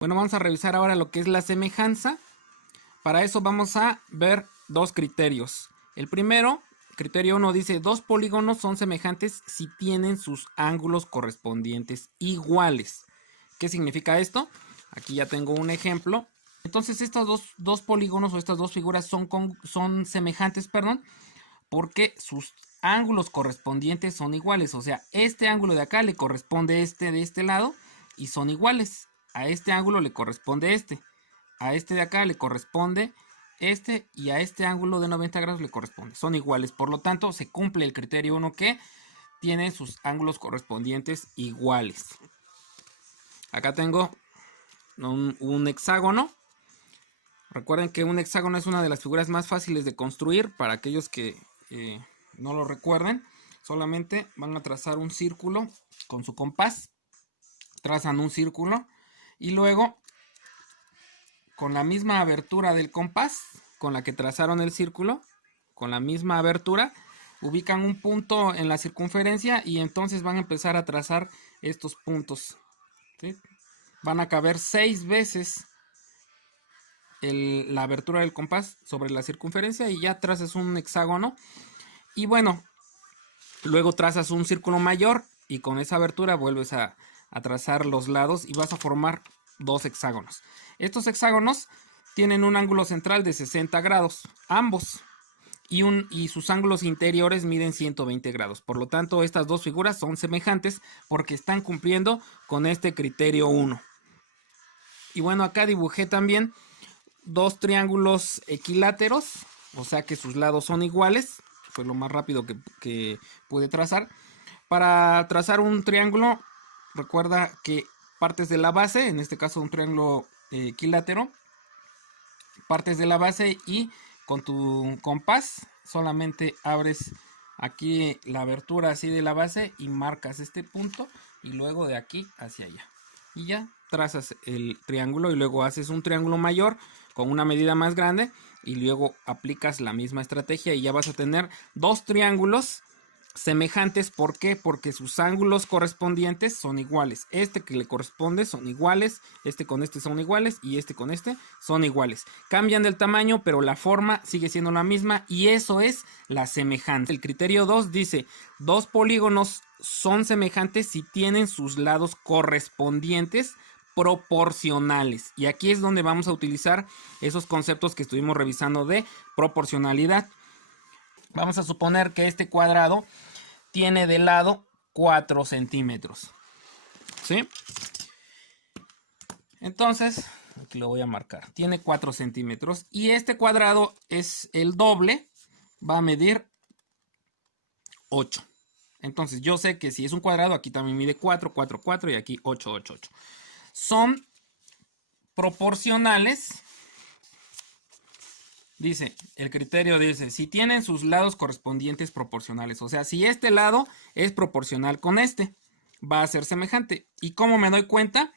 Bueno, vamos a revisar ahora lo que es la semejanza. Para eso vamos a ver dos criterios. El primero, criterio 1, dice: dos polígonos son semejantes si tienen sus ángulos correspondientes iguales. ¿Qué significa esto? Aquí ya tengo un ejemplo. Entonces estos dos polígonos o estas dos figuras son semejantes, perdón, porque sus ángulos correspondientes son iguales. O sea, este ángulo de acá le corresponde este de este lado y son iguales. A este ángulo le corresponde este. A este de acá le corresponde este y a este ángulo de 90 grados le corresponde. Son iguales. Por lo tanto, se cumple el criterio 1 que tiene sus ángulos correspondientes iguales. Acá tengo un hexágono. Recuerden que un hexágono es una de las figuras más fáciles de construir. Para aquellos que no lo recuerden, solamente van a trazar un círculo con su compás. Trazan un círculo y luego, con la misma abertura del compás con la que trazaron el círculo, con la misma abertura, ubican un punto en la circunferencia y entonces van a empezar a trazar estos puntos, ¿sí? Van a caber 6 veces la abertura del compás sobre la circunferencia y ya trazas un hexágono. Y bueno, luego trazas un círculo mayor y con esa abertura vuelves a trazar los lados y vas a formar dos hexágonos. Estos hexágonos tienen un ángulo central de 60 grados, ambos, y sus ángulos interiores miden 120 grados. Por lo tanto, estas dos figuras son semejantes porque están cumpliendo con este criterio 1. Y bueno, acá dibujé también dos triángulos equiláteros, o sea que sus lados son iguales. Fue lo más rápido que pude trazar. Para trazar un triángulo, recuerda que partes de la base, en este caso un triángulo equilátero, partes de la base y con tu compás solamente abres aquí la abertura así de la base y marcas este punto y luego de aquí hacia allá. Y ya trazas el triángulo y luego haces un triángulo mayor con una medida más grande y luego aplicas la misma estrategia y ya vas a tener dos triángulos semejantes. ¿Por qué? Porque sus ángulos correspondientes son iguales. Este que le corresponde son iguales, este con este son iguales y este con este son iguales. Cambian del tamaño, pero la forma sigue siendo la misma y eso es la semejanza. El criterio 2 dice: dos polígonos son semejantes si tienen sus lados correspondientes proporcionales. Y aquí es donde vamos a utilizar esos conceptos que estuvimos revisando de proporcionalidad. Vamos a suponer que este cuadrado tiene de lado 4 centímetros. ¿Sí? Entonces, aquí lo voy a marcar. Tiene 4 centímetros. Y este cuadrado es el doble. Va a medir 8. Entonces, yo sé que si es un cuadrado, aquí también mide 4, 4, 4 y aquí 8, 8, 8. Son proporcionales. Dice, el criterio dice, si tienen sus lados correspondientes proporcionales. O sea, si este lado es proporcional con este, va a ser semejante. ¿Y cómo me doy cuenta?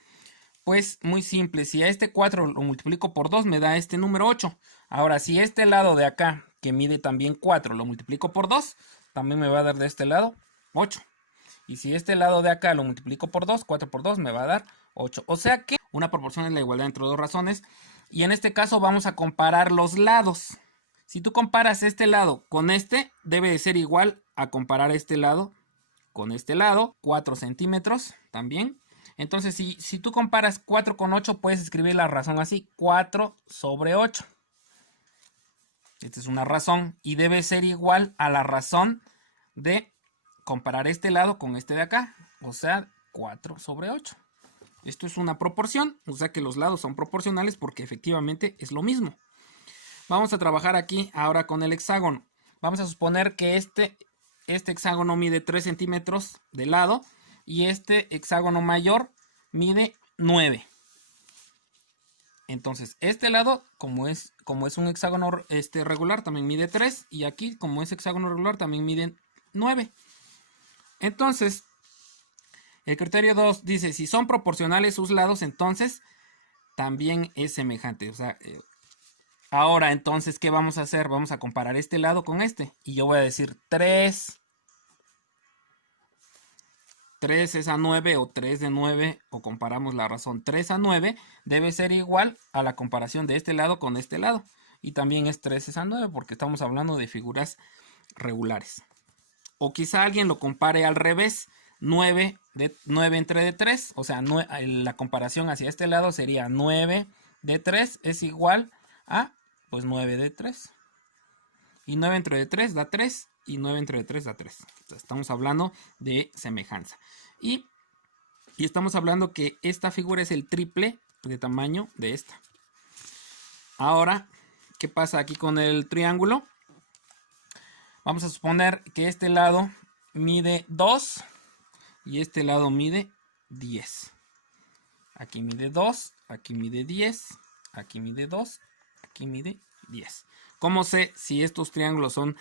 Pues muy simple, si a este 4 lo multiplico por 2 me da este número 8. Ahora, si este lado de acá, que mide también 4, lo multiplico por 2, también me va a dar de este lado 8. Y si este lado de acá lo multiplico por 2, 4 por 2 me va a dar 8. O sea que una proporción es la igualdad entre dos razones. Y en este caso vamos a comparar los lados. Si tú comparas este lado con este, debe de ser igual a comparar este lado con este lado. 4 centímetros también. Entonces, si tú comparas 4 con 8, puedes escribir la razón así: 4 sobre 8. Esta es una razón y debe ser igual a la razón de comparar este lado con este de acá. O sea, 4 sobre 8. Esto es una proporción, o sea que los lados son proporcionales porque efectivamente es lo mismo. Vamos a trabajar aquí ahora con el hexágono. Vamos a suponer que este hexágono mide 3 centímetros de lado y este hexágono mayor mide 9. Entonces, este lado, como es un hexágono regular, también mide 3. Y aquí, como es hexágono regular, también mide 9. Entonces, el criterio 2 dice, si son proporcionales sus lados, entonces también es semejante. O sea, ahora entonces, ¿qué vamos a hacer? Vamos a comparar este lado con este. Y yo voy a decir 3 3 es a 9 o 3 de 9, o comparamos la razón 3 a 9, debe ser igual a la comparación de este lado con este lado. Y también es 3 es a 9 porque estamos hablando de figuras regulares. O quizá alguien lo compare al revés, 9 entre de 3, o sea, la comparación hacia este lado sería 9 de 3 es igual a, pues 9 de 3. Y 9 entre de 3 da 3 y 9 entre de 3 da 3. Entonces, estamos hablando de semejanza. Y estamos hablando que esta figura es el triple de tamaño de esta. Ahora, ¿qué pasa aquí con el triángulo? Vamos a suponer que este lado mide 2 y este lado mide 10. Aquí mide 2, aquí mide 10, aquí mide 2, aquí mide 10. ¿Cómo sé si estos triángulos son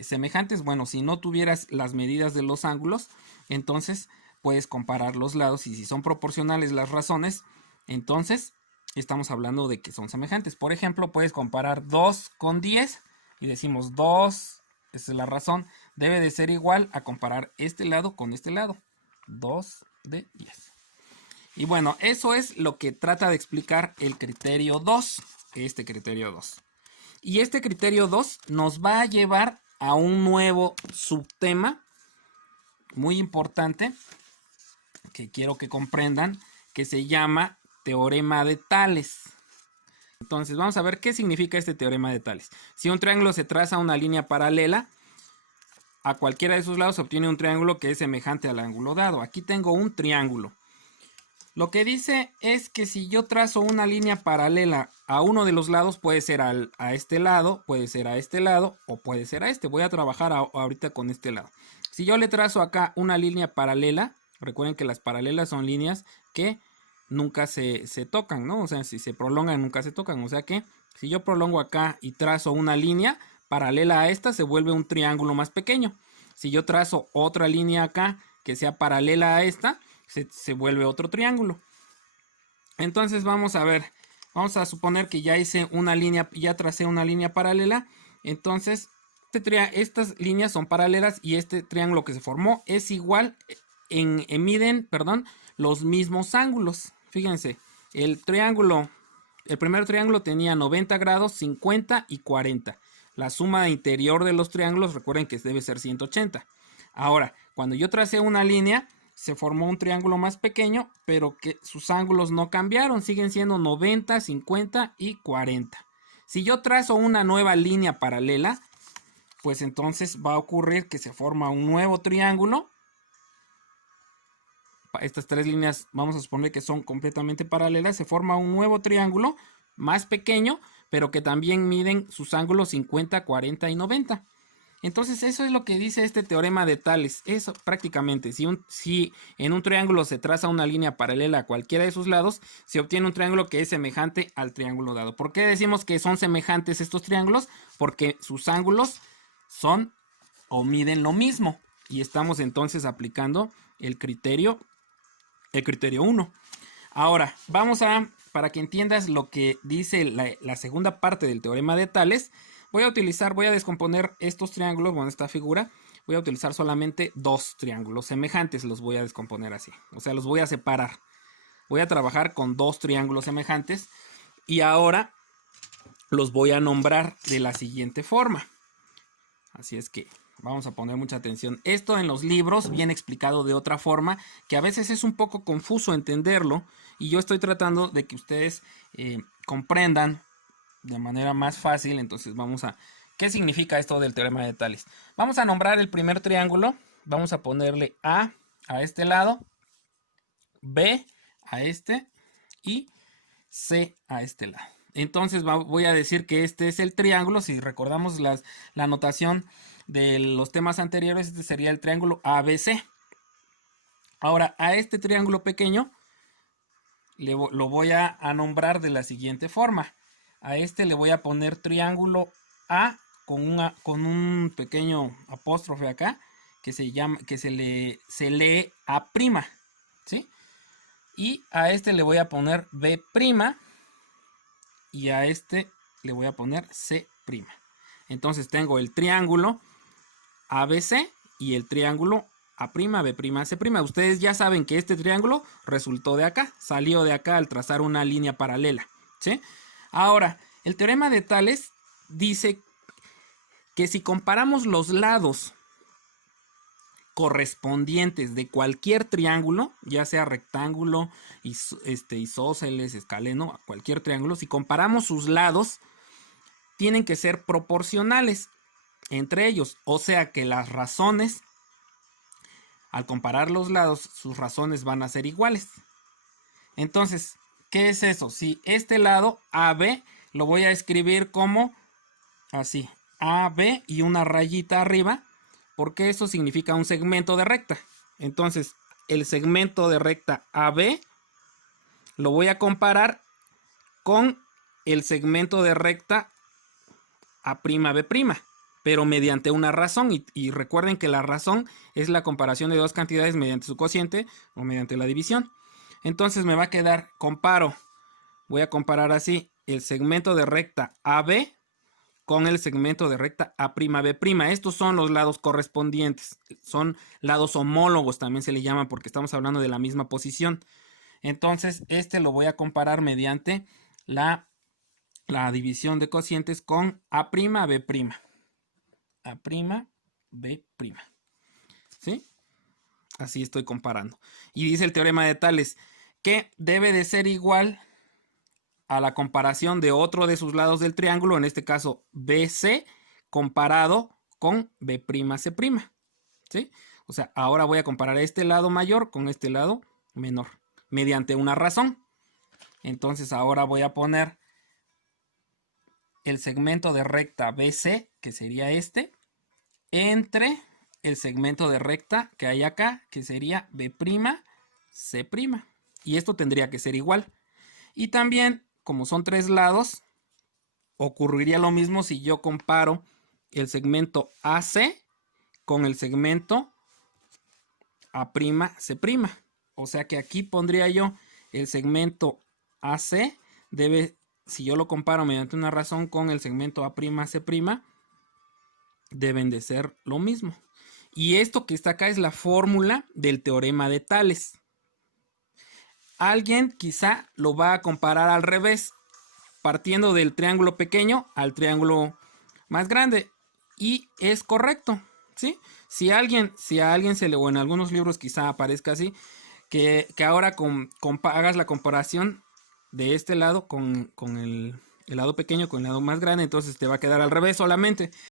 semejantes? Bueno, si no tuvieras las medidas de los ángulos, entonces puedes comparar los lados y si son proporcionales las razones, entonces estamos hablando de que son semejantes. Por ejemplo, puedes comparar 2 con 10 y decimos 2, esa es la razón, debe de ser igual a comparar este lado con este lado. 2 de 10. Y bueno, eso es lo que trata de explicar el criterio 2, este criterio 2. Y este criterio 2 nos va a llevar a un nuevo subtema muy importante que quiero que comprendan, que se llama teorema de Tales. Entonces vamos a ver qué significa este teorema de Tales. Si un triángulo se traza una línea paralela, a cualquiera de sus lados se obtiene un triángulo que es semejante al ángulo dado. Aquí tengo un triángulo. Lo que dice es que si yo trazo una línea paralela a uno de los lados, puede ser a este lado, puede ser a este lado o puede ser a este. Voy a trabajar ahorita con este lado. Si yo le trazo acá una línea paralela, recuerden que las paralelas son líneas que nunca se tocan, ¿no? O sea, si se prolongan, nunca se tocan. O sea que si yo prolongo acá y trazo una línea paralela a esta, se vuelve un triángulo más pequeño. Si yo trazo otra línea acá que sea paralela a esta, se vuelve otro triángulo. Entonces vamos a ver, vamos a suponer que ya hice una línea, ya tracé una línea paralela. Entonces estas líneas son paralelas y este triángulo que se formó es igual, miden los mismos ángulos. Fíjense, el primer triángulo tenía 90 grados, 50 y 40. La suma interior de los triángulos, recuerden que debe ser 180. Ahora, cuando yo tracé una línea, se formó un triángulo más pequeño, pero que sus ángulos no cambiaron, siguen siendo 90, 50 y 40. Si yo trazo una nueva línea paralela, pues entonces va a ocurrir que se forma un nuevo triángulo. Estas tres líneas vamos a suponer que son completamente paralelas, se forma un nuevo triángulo más pequeño, pero que también miden sus ángulos 50, 40 y 90. Entonces eso es lo que dice este teorema de Tales. Eso prácticamente, si en un triángulo se traza una línea paralela a cualquiera de sus lados, se obtiene un triángulo que es semejante al triángulo dado. ¿Por qué decimos que son semejantes estos triángulos? Porque sus ángulos son o miden lo mismo. Y estamos entonces aplicando el criterio 1. Ahora, para que entiendas lo que dice la segunda parte del teorema de Tales, voy a descomponer estos triángulos, bueno, esta figura, voy a utilizar solamente dos triángulos semejantes, los voy a descomponer así, o sea, los voy a separar. Voy a trabajar con dos triángulos semejantes y ahora los voy a nombrar de la siguiente forma. Así es que vamos a poner mucha atención. Esto en los libros viene explicado de otra forma, que a veces es un poco confuso entenderlo, y yo estoy tratando de que ustedes comprendan de manera más fácil. Entonces ¿qué significa esto del teorema de Tales? Vamos a nombrar el primer triángulo, vamos a ponerle A este lado, B a este y C a este lado. Entonces voy a decir que este es el triángulo. Si recordamos la notación de los temas anteriores, este sería el triángulo ABC. Ahora, a este triángulo pequeño lo voy a nombrar de la siguiente forma. A este le voy a poner triángulo A con un pequeño apóstrofe acá que se lee A', ¿sí? Y a este le voy a poner B' y a este le voy a poner C'. Entonces tengo el triángulo ABC y el triángulo A', B', C'. Ustedes ya saben que este triángulo resultó de acá, salió de acá al trazar una línea paralela, ¿sí? Ahora, el teorema de Tales dice que si comparamos los lados correspondientes de cualquier triángulo, ya sea rectángulo, isósceles, escaleno, cualquier triángulo, si comparamos sus lados, tienen que ser proporcionales entre ellos, o sea que las razones, al comparar los lados, sus razones van a ser iguales. Entonces, ¿qué es eso? Si este lado AB lo voy a escribir como así, AB y una rayita arriba, porque eso significa un segmento de recta. Entonces, el segmento de recta AB lo voy a comparar con el segmento de recta A', B', pero mediante una razón. Y recuerden que la razón es la comparación de dos cantidades mediante su cociente o mediante la división. Entonces me va a quedar, voy a comparar así el segmento de recta AB con el segmento de recta A', B'. Estos son los lados correspondientes. Son lados homólogos, también se le llama, porque estamos hablando de la misma posición. Entonces, este lo voy a comparar mediante la división de cocientes con A', B'. A', B'. ¿Sí? Así estoy comparando. Y dice el teorema de Tales que debe de ser igual a la comparación de otro de sus lados del triángulo, en este caso BC, comparado con B', C'. ¿Sí? O sea, ahora voy a comparar este lado mayor con este lado menor, mediante una razón. Entonces ahora voy a poner el segmento de recta BC, que sería este, entre el segmento de recta que hay acá, que sería B', C'. Y esto tendría que ser igual. Y también, como son tres lados, ocurriría lo mismo si yo comparo el segmento AC con el segmento A', C'. O sea que aquí pondría yo el segmento AC si yo lo comparo mediante una razón con el segmento A', C', deben de ser lo mismo. Y esto que está acá es la fórmula del teorema de Tales. Alguien quizá lo va a comparar al revés, partiendo del triángulo pequeño al triángulo más grande. Y es correcto, ¿sí? Si a alguien se le, o en algunos libros quizá aparezca así, que ahora hagas la comparación de este lado con el lado pequeño con el lado más grande, entonces te va a quedar al revés solamente.